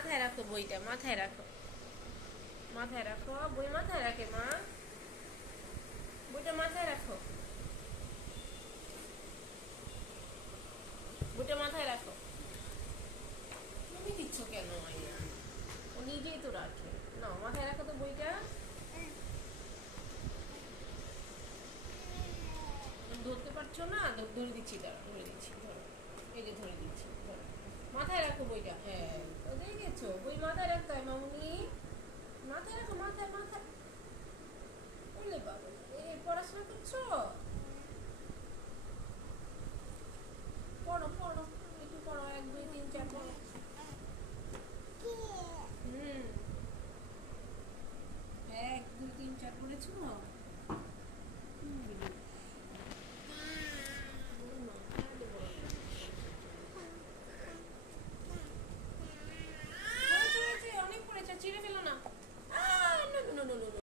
মাথায় রাখো বইটা, মাথায় রাখো, মাথায় রাখো, বই মাথায় রাখে মা, বইটা মাথায় রাখো, বইটা মাথায় রাখো। তুমি দিচ্ছ কেন মাইয়া? ও নিজেই তো রাখে না, মাথায় রাখো তো বইটা। ধরতে পারছো না? ধরে দিচ্ছি, দাঁড়া ধরে দিচ্ছি, ধরো, এই যে ধরে দিচ্ছি, ধরো, মাথায় রাখো বইটা। হ্যাঁ, তো দেখেছো, বই মাথায় রাখতে হয় মামুনি, মাথায় রাখো, মাথায় মাথায়। বললে বাবা, পড়াশোনা করছো? পড়ো পড়ো, একটু পড়ো, 1 2